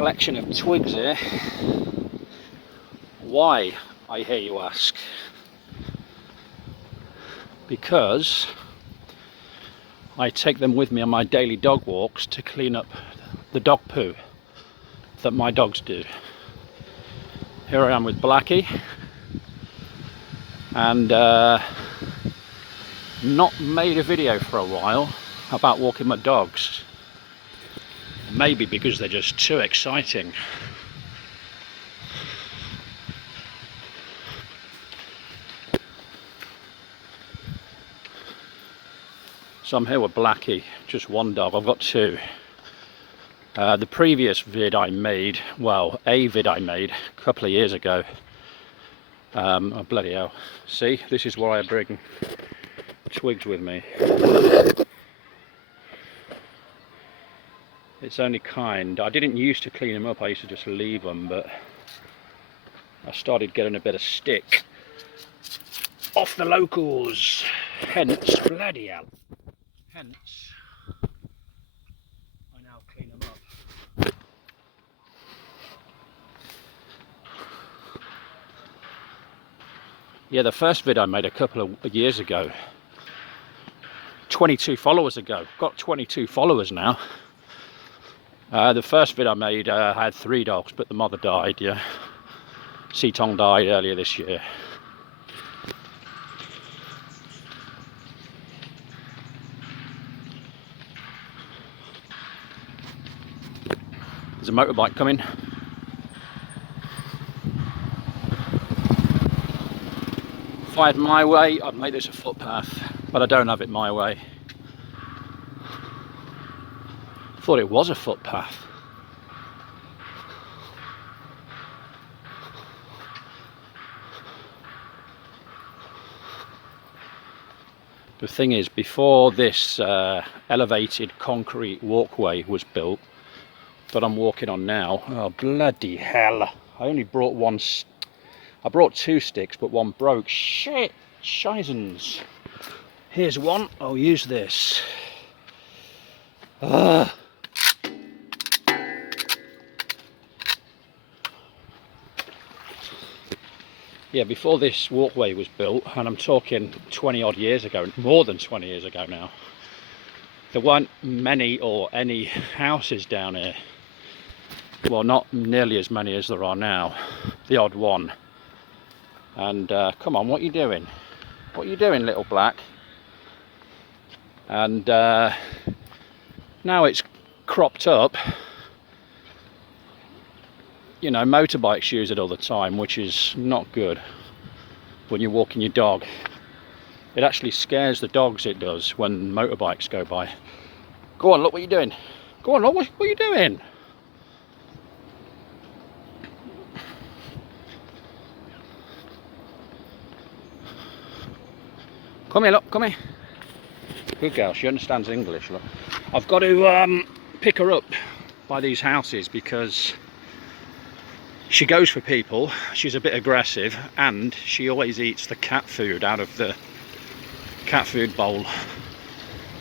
collection of twigs here. Why, I hear you ask? Because I take them with me on my daily dog walks to clean up the dog poo that my dogs do. Here I am with Blackie, and not made a video for a while about walking my dogs. Maybe because they're just too exciting. So I'm here with Blackie, just one dog. I've got two. The previous vid I made, well, a vid I made a couple of years ago. Oh bloody hell. See, this is why I bring twigs with me. It's only kind. I didn't used to clean them up, I used to just leave them, but I started getting a bit of stick off the locals. Hence, bloody hell. Hence, I now clean them up. Yeah, the first vid I made a couple of years ago, 22 followers ago, got 22 followers now. The first vid I made, I had 3 dogs, but the mother died, yeah. Seetong died earlier this year. There's a motorbike coming. If I had my way, I'd make this a footpath, but I don't have it my way. I thought it was a footpath. The thing is, before this elevated concrete walkway was built that I'm walking on now, oh bloody hell, I only brought I brought 2 sticks, but one broke. Shit, shizens. Here's one, I'll use this. Yeah, before this walkway was built, and I'm talking 20 odd years ago, more than 20 years ago now, there weren't many or any houses down here. Well, not nearly as many as there are now. The odd one. And come on, what are you doing? What are you doing, little Black? And now it's cropped up. You know, motorbikes use it all the time, which is not good when you're walking your dog. It actually scares the dogs, it does, when motorbikes go by. Go on, look what you're doing. Go on, look, what are you doing? Come here, look, come here. Good girl, she understands English, look. I've got to pick her up by these houses because she goes for people, she's a bit aggressive, and she always eats the cat food out of the cat food bowl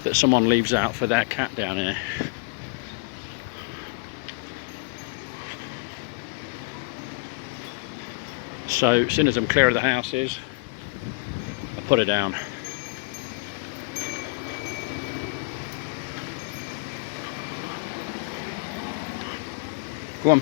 that someone leaves out for their cat down here. So as soon as I'm clear of the houses, I put her down. Go on.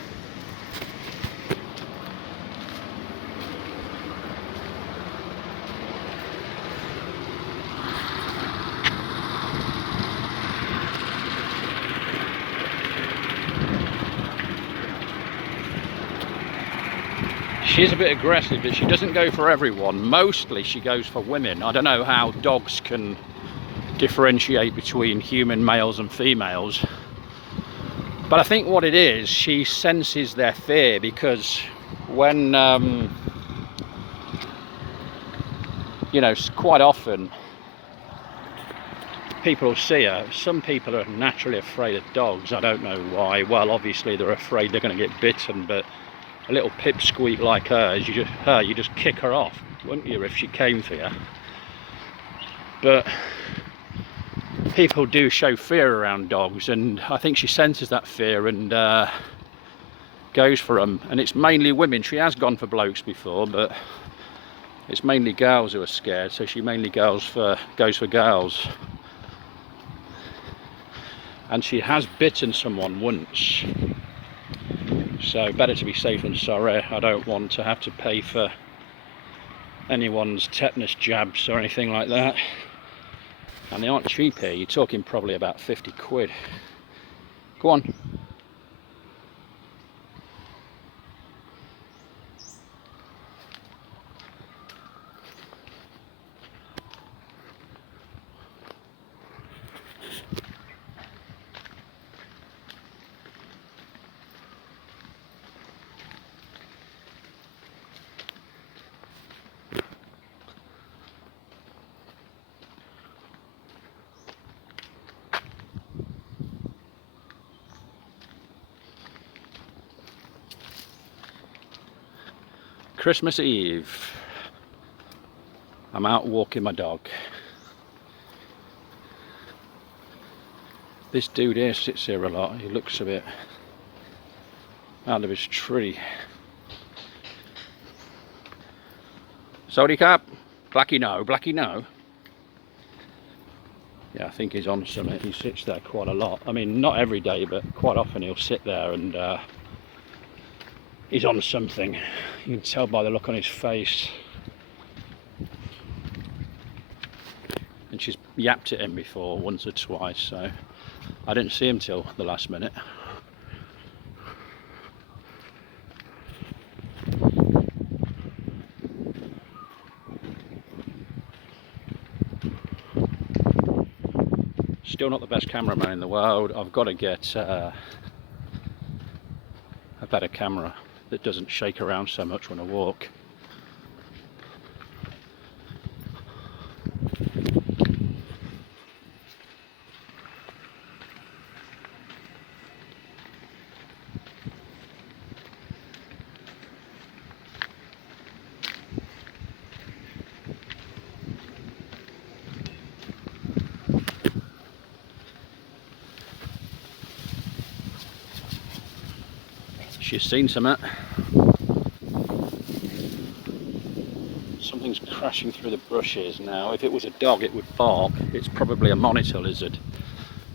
She's a bit aggressive, but she doesn't go for everyone. Mostly she goes for women. I don't know how dogs can differentiate between human males and females. But I think what it is, she senses their fear, because when, you know, quite often people see her, some people are naturally afraid of dogs. I don't know why. Well, obviously they're afraid they're going to get bitten, but a little pipsqueak like hers, you just kick her off, wouldn't you, if she came for you? But people do show fear around dogs, and I think she senses that fear, and goes for them, and it's mainly women. She has gone for blokes before, but it's mainly girls who are scared, so she mainly goes for girls. And she has bitten someone once, so better to be safe than sorry. I don't want to have to pay for anyone's tetanus jabs or anything like that. And they aren't cheap here. You're talking probably about 50 quid. Go on. Christmas Eve. I'm out walking my dog. This dude here sits here a lot. He looks a bit out of his tree. Sorry, Cap. Blackie, no. Blackie, no. Yeah, I think he's on something. He sits there quite a lot. I mean, not every day, but quite often he'll sit there and he's on something. You can tell by the look on his face. And she's yapped at him before, once or twice, so I didn't see him till the last minute. Still not the best cameraman in the world. I've got to get a better camera that doesn't shake around so much when I walk. She's seen something. Something's crashing through the bushes now. If it was a dog, it would bark. It's probably a monitor lizard.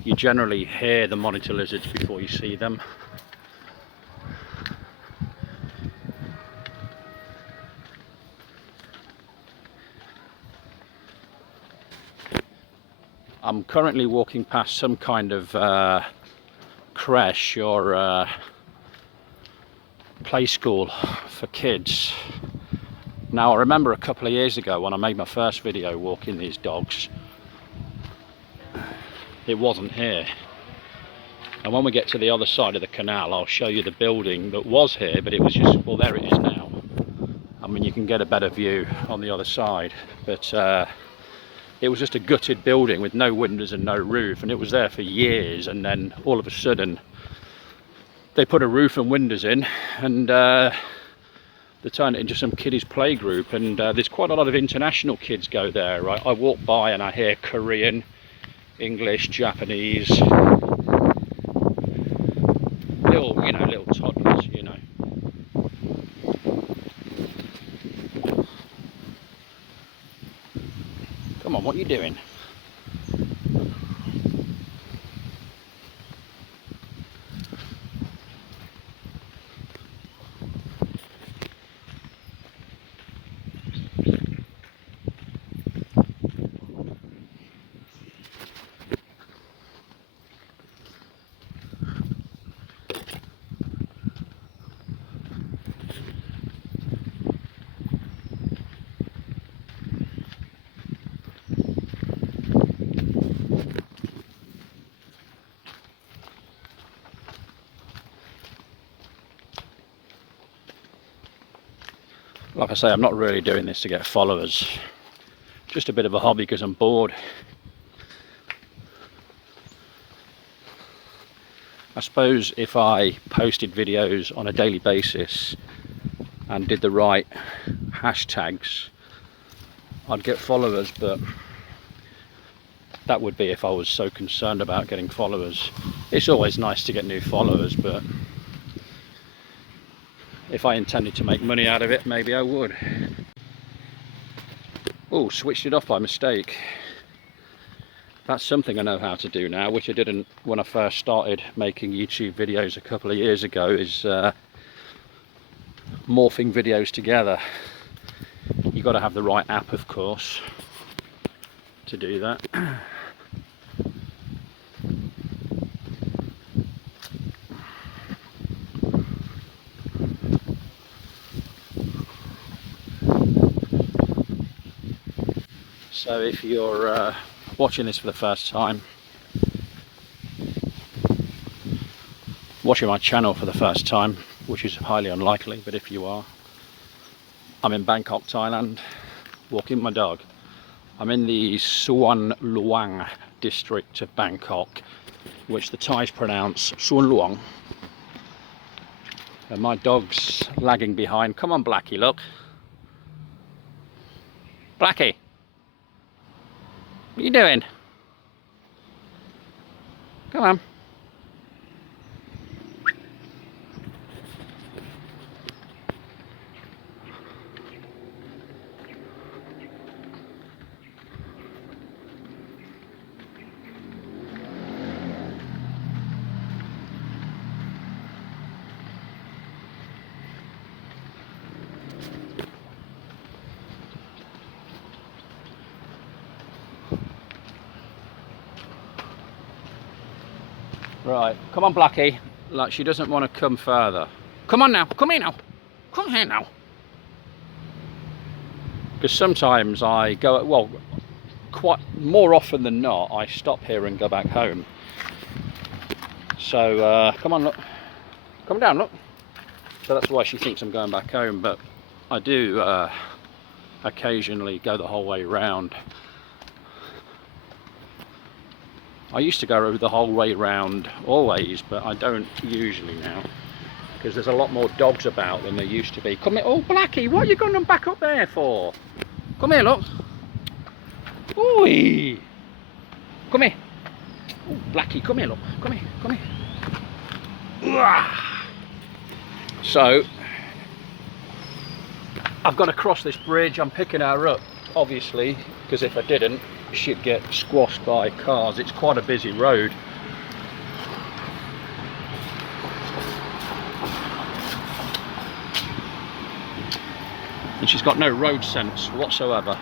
You generally hear the monitor lizards before you see them. I'm currently walking past some kind of creche or play school for kids. Now, I remember a couple of years ago when I made my first video walking these dogs, it wasn't here. And when we get to the other side of the canal, I'll show you the building that was here, but it was just, well, there it is now. I mean, you can get a better view on the other side, but it was just a gutted building with no windows and no roof, and it was there for years, and then all of a sudden they put a roof and windows in, and they turned it into some kiddies play group. And there's quite a lot of international kids go there, right? I walk by and I hear Korean, English, Japanese, little toddlers, you know. Come on, what are you doing? Like I say, I'm not really doing this to get followers. Just a bit of a hobby because I'm bored. I suppose if I posted videos on a daily basis and did the right hashtags, I'd get followers, but that would be if I was so concerned about getting followers. It's always nice to get new followers, but If I intended to make money out of it, maybe I would. Oh, switched it off by mistake. That's something I know how to do now, which I didn't when I first started making YouTube videos a couple of years ago, is morphing videos together. You've got to have the right app, of course, to do that. So if you're watching this for the first time, watching my channel for the first time, which is highly unlikely, but if you are, I'm in Bangkok, Thailand, walking my dog. I'm in the Suan Luang district of Bangkok, which the Thais pronounce Suan Luang. And my dog's lagging behind. Come on, Blackie, look. Blackie, what are you doing? Come on. Right, come on, Blackie. Like, she doesn't want to come further. Come on now, come here now. Come here now. Because sometimes I go, well, quite more often than not, I stop here and go back home. So, come on, look. Come down, look. So that's why she thinks I'm going back home, but I do occasionally go the whole way round. I used to go the whole way round always, but I don't usually now, because there's a lot more dogs about than there used to be. Come here. Oh, Blackie, what are you going back up there for? Come here, look. Oi. Come here. Oh, Blackie, come here, look. Come here, come here. So, I've got to cross this bridge. I'm picking her up, obviously, because if I didn't, she'd get squashed by cars. It's quite a busy road. And she's got no road sense whatsoever.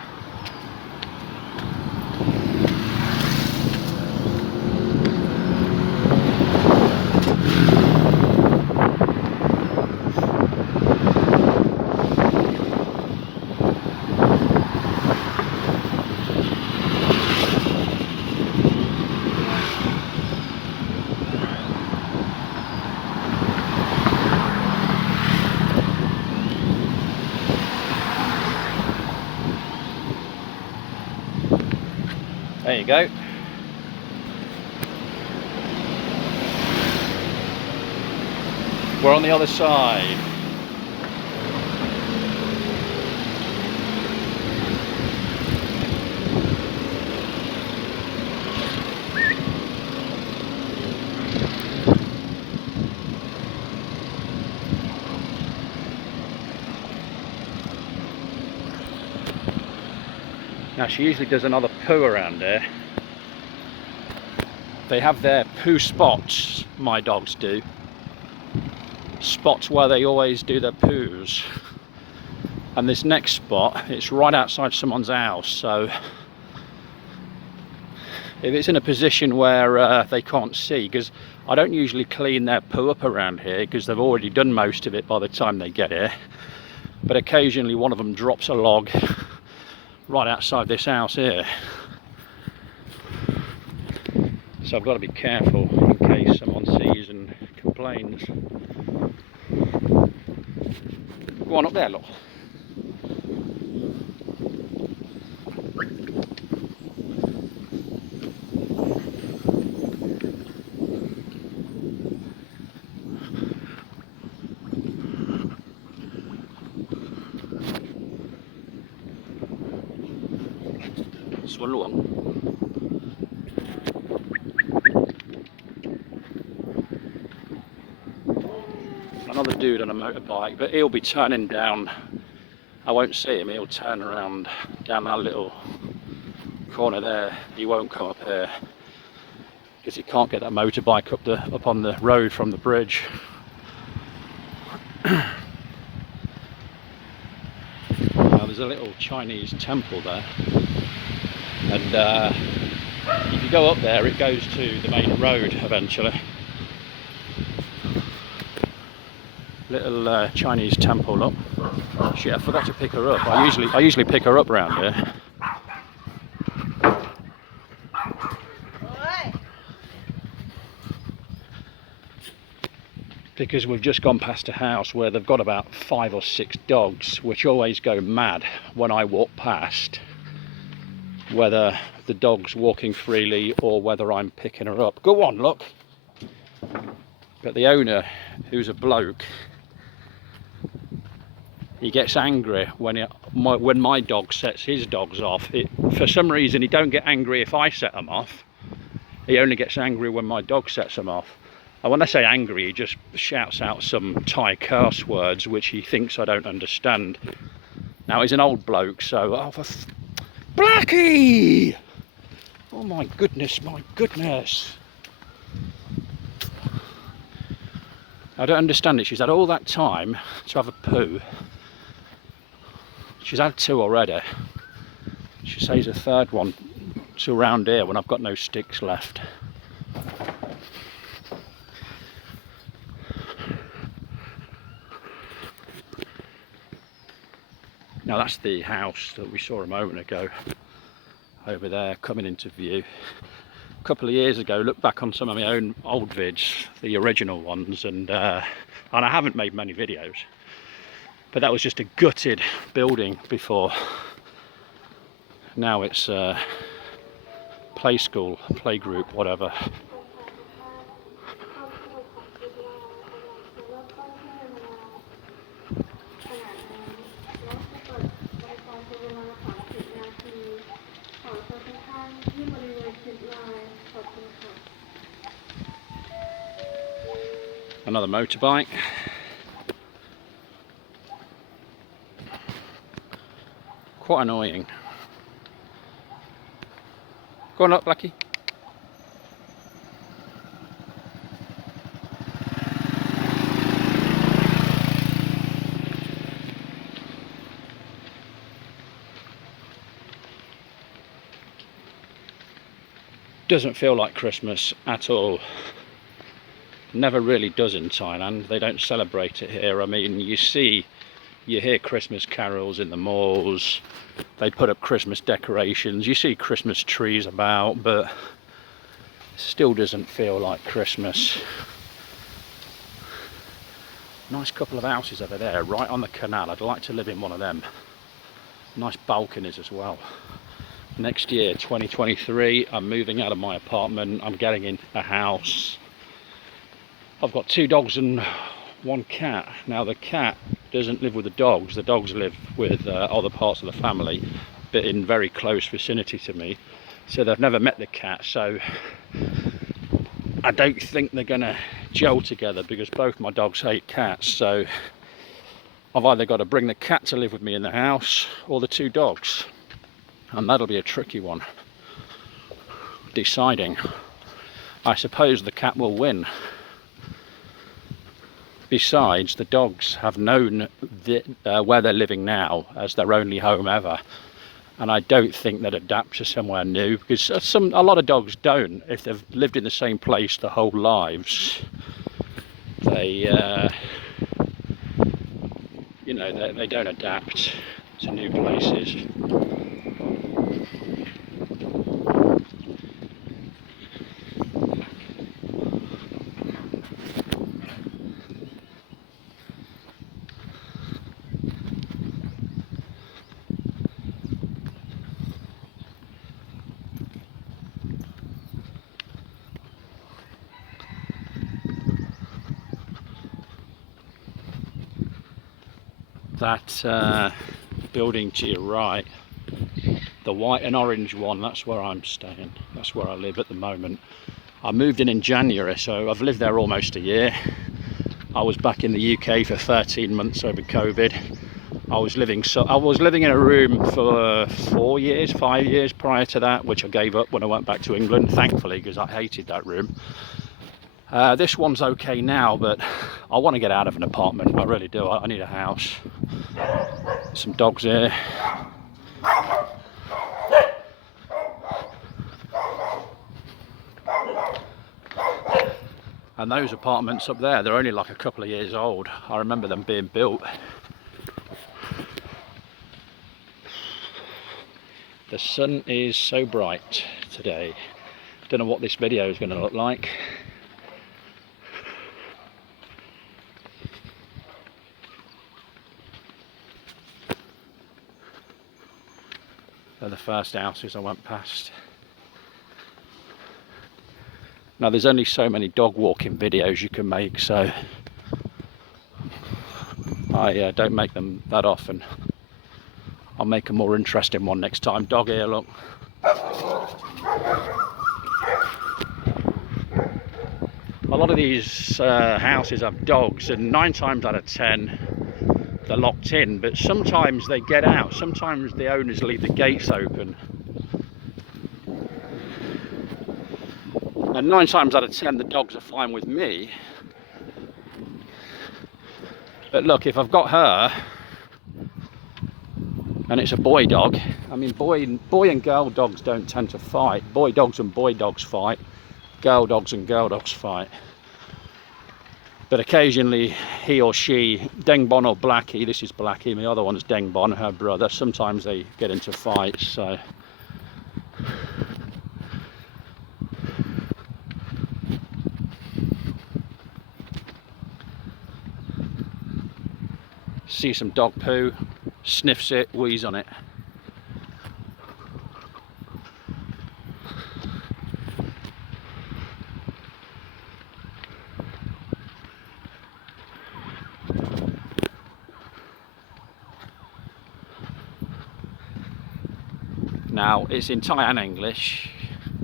There you go. We're on the other side. Now she usually does another poo around there. They have their poo spots, my dogs do. Spots where they always do their poos. And this next spot, it's right outside someone's house, so if it's in a position where they can't see, because I don't usually clean their poo up around here because they've already done most of it by the time they get here, but occasionally one of them drops a log right outside this house here, so I've got to be careful in case someone sees and complains. Go on up there, look. Suan Luang. Another dude dude on a motorbike, but he'll be turning down. I won't see him. He'll turn around down that little corner there. He won't come up here because he can't get that motorbike up on the road from the bridge. Now there's a little Chinese temple there, and if you go up there, it goes to the main road eventually. Little Chinese temple, look. Shit, I forgot to pick her up. I usually pick her up round here. Because we've just gone past a house where they've got about 5 or 6 dogs, which always go mad when I walk past, whether the dog's walking freely or whether I'm picking her up. Go on, look. But the owner, who's a bloke, he gets angry when my dog sets his dogs off. For some reason, he don't get angry if I set them off. He only gets angry when my dog sets them off. And when I say angry, he just shouts out some Thai curse words, which he thinks I don't understand. Now, he's an old bloke, so... Oh, Blackie! Oh, my goodness, my goodness. I don't understand it. She's had all that time to have a poo. She's had 2 already. She says a 3rd one to around here when I've got no sticks left. Now that's the house that we saw a moment ago over there coming into view. A couple of years ago, looked back on some of my own old vids, the original ones, and I haven't made many videos, but that was just a gutted building before. Now it's play school, play group, whatever. Another motorbike. Quite annoying. Go on up, Blackie. Doesn't feel like Christmas at all. Never really does in Thailand. They don't celebrate it here. I mean, you hear Christmas carols in the malls. They put up Christmas decorations. You see Christmas trees about, but it still doesn't feel like Christmas. Nice couple of houses over there, right on the canal. I'd like to live in one of them. Nice balconies as well. Next year, 2023, I'm moving out of my apartment. I'm getting in a house. I've got 2 dogs and 1 cat. Now the cat doesn't live with the dogs live with other parts of the family, but in very close vicinity to me. So they've never met the cat, so I don't think they're gonna gel together because both my dogs hate cats. So I've either got to bring the cat to live with me in the house or the 2 dogs. And that'll be a tricky one. Deciding. I suppose the cat will win. Besides, the dogs have known where they're living now as their only home ever, and I don't think they'd adapt to somewhere new, because a lot of dogs don't. If they've lived in the same place their whole lives, they they don't adapt to new places. That building to your right, the white and orange one, that's where I'm staying. That's where I live at the moment. I moved in January, so I've lived there almost a year. I was back in the UK for 13 months over COVID. I was living in a room for 4 years, 5 years prior to that, which I gave up when I went back to England, thankfully, because I hated that room. This one's okay now, but I want to get out of an apartment. I really do. I need a house. Some dogs here. And those apartments up there, they're only like a couple of years old. I remember them being built. The sun is so bright today. Don't know what this video is going to look like. They're the first houses I went past. Now there's only so many dog walking videos you can make, so I don't make them that often. I'll make a more interesting one next time. Dog here, look. A lot of these houses have dogs, and 9 times out of 10 they're locked in, but sometimes they get out. Sometimes the owners leave the gates open. And 9 times out of 10 the dogs are fine with me. But look, if I've got her and it's a boy dog, I mean boy and girl dogs don't tend to fight. Boy dogs and boy dogs fight. Girl dogs and girl dogs fight. But occasionally he or she, Dengbon or Blackie, this is Blackie, the other one's Dengbon, her brother, sometimes they get into fights, so. See some dog poo, sniffs it, wheeze on it. Now it's in Thai and English,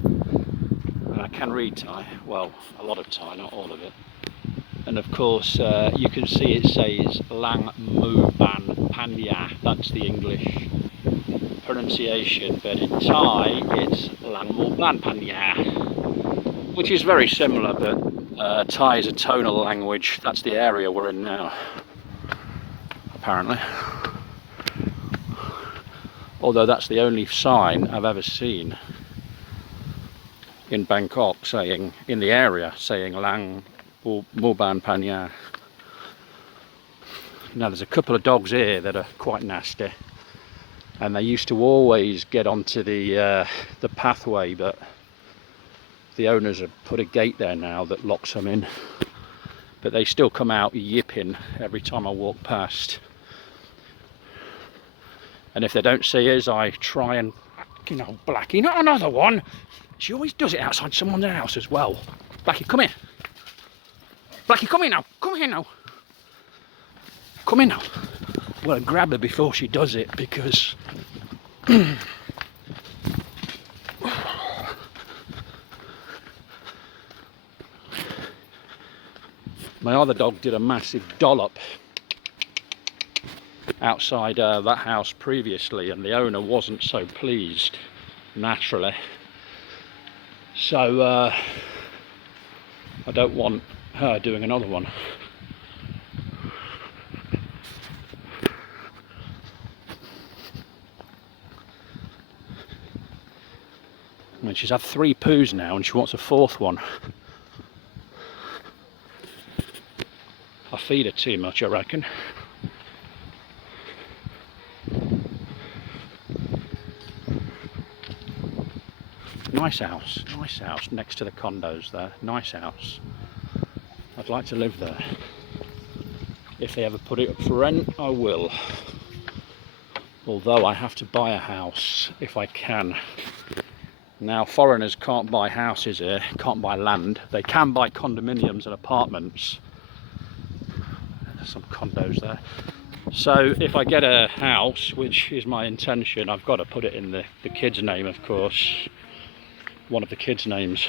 and I can read Thai, well, a lot of Thai, not all of it. And of course you can see it says Lang Mu Ban Panya, that's the English pronunciation, but in Thai it's Lang Mu Ban Panya, which is very similar, but Thai is a tonal language. That's the area we're in now, apparently. Although that's the only sign I've ever seen in Bangkok saying, in the area, saying Lang Mu Ban Panya. Now there's a couple of dogs here that are quite nasty, and they used to always get onto the pathway, but the owners have put a gate there now that locks them in. But they still come out yipping every time I walk past. And if they don't see us, I try and, you know, Blackie, not another one. She always does it outside someone's house as well. Blackie, come here. Blackie, come here now. Come here now. Come here now. I'm going to grab her before she does it, because my other dog did a massive dollop outside that house previously, and the owner wasn't so pleased, naturally. So I don't want her doing another one. I mean, she's had 3 poos now and she wants a 4th one. I feed her too much, I reckon. Nice house next to the condos there. Nice house. I'd like to live there. If they ever put it up for rent, I will. Although I have to buy a house if I can. Now foreigners can't buy houses here, can't buy land. They can buy condominiums and apartments. There's some condos there. So if I get a house, which is my intention, I've got to put it in the kid's name, of course. One of the kids' names.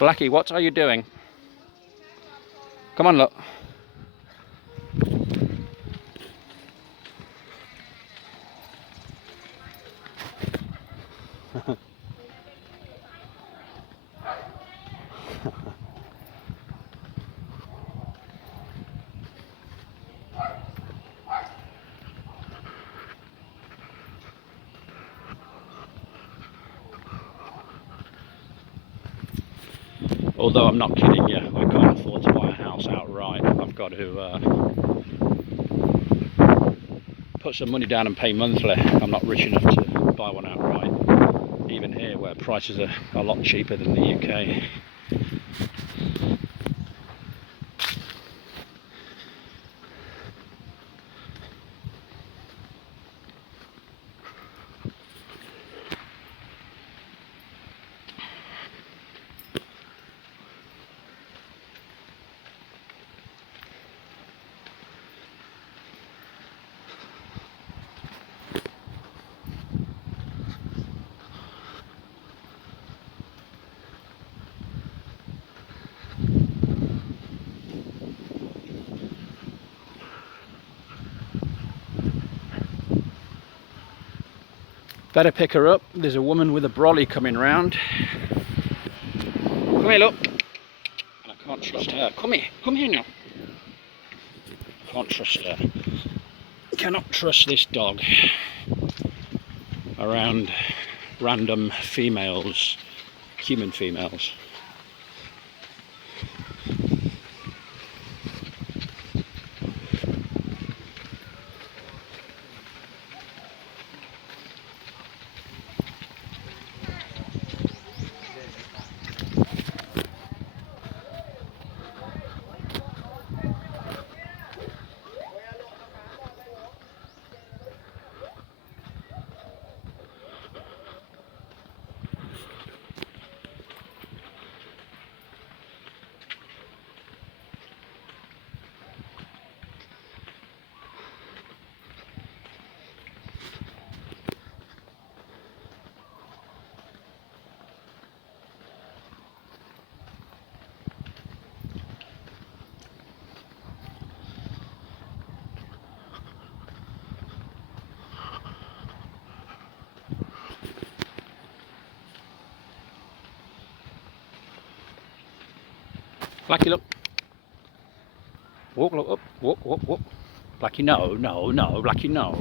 Blackie, what are you doing? Come on, look. Although I'm not kidding you, I can't afford to buy a house outright. I've got to put some money down and pay monthly. I'm not rich enough to buy one outright, even here where prices are a lot cheaper than the UK. Better pick her up. There's a woman with a brolly coming round. Come here, look. And I can't trust her. Come here now. Can't trust her. Cannot trust this dog around random females, human females. Blackie, look. Walk, look up. Walk. Blackie, no. Blackie, no.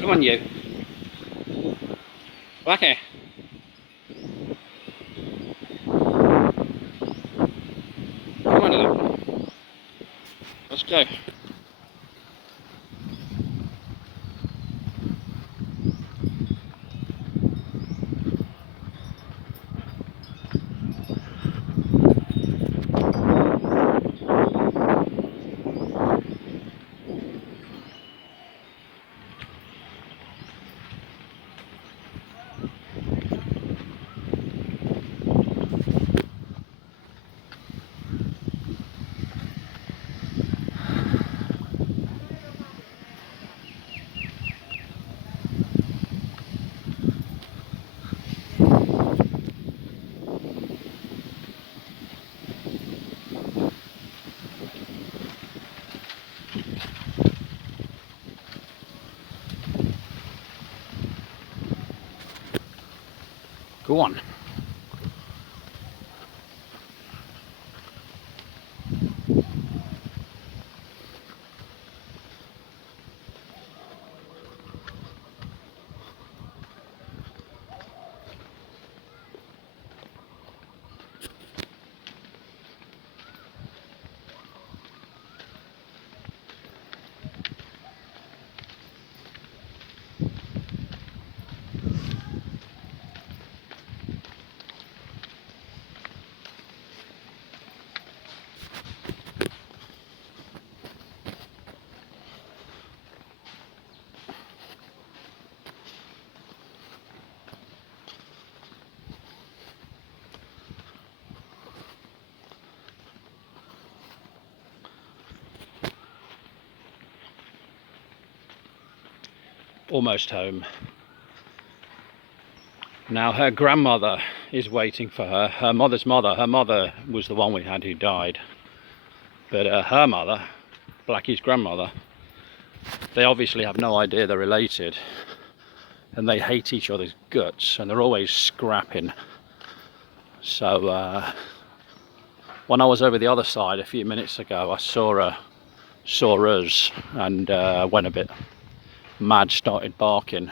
Come on, you. Blackie. Come on, look. Let's go. Go on. Almost home. Now her grandmother is waiting for her. Her mother's mother. Her mother was the one we had who died. But her mother, Blackie's grandmother, they obviously have no idea they're related. And they hate each other's guts. And they're always scrapping. So when I was over the other side a few minutes ago, I saw us and went a bit mad, started barking.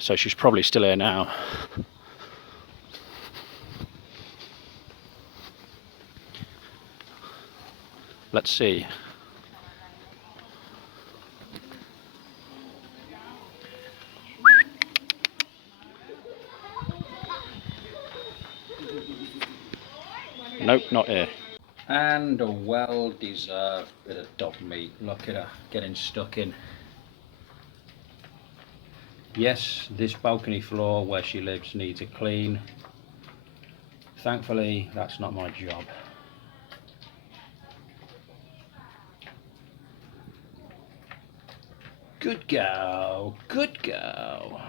So she's probably still here now. Let's see. Nope, not here. And a well-deserved bit of dog meat. Look at her getting stuck in. Yes, this balcony floor where she lives needs a clean. Thankfully, that's not my job. Good girl, good girl.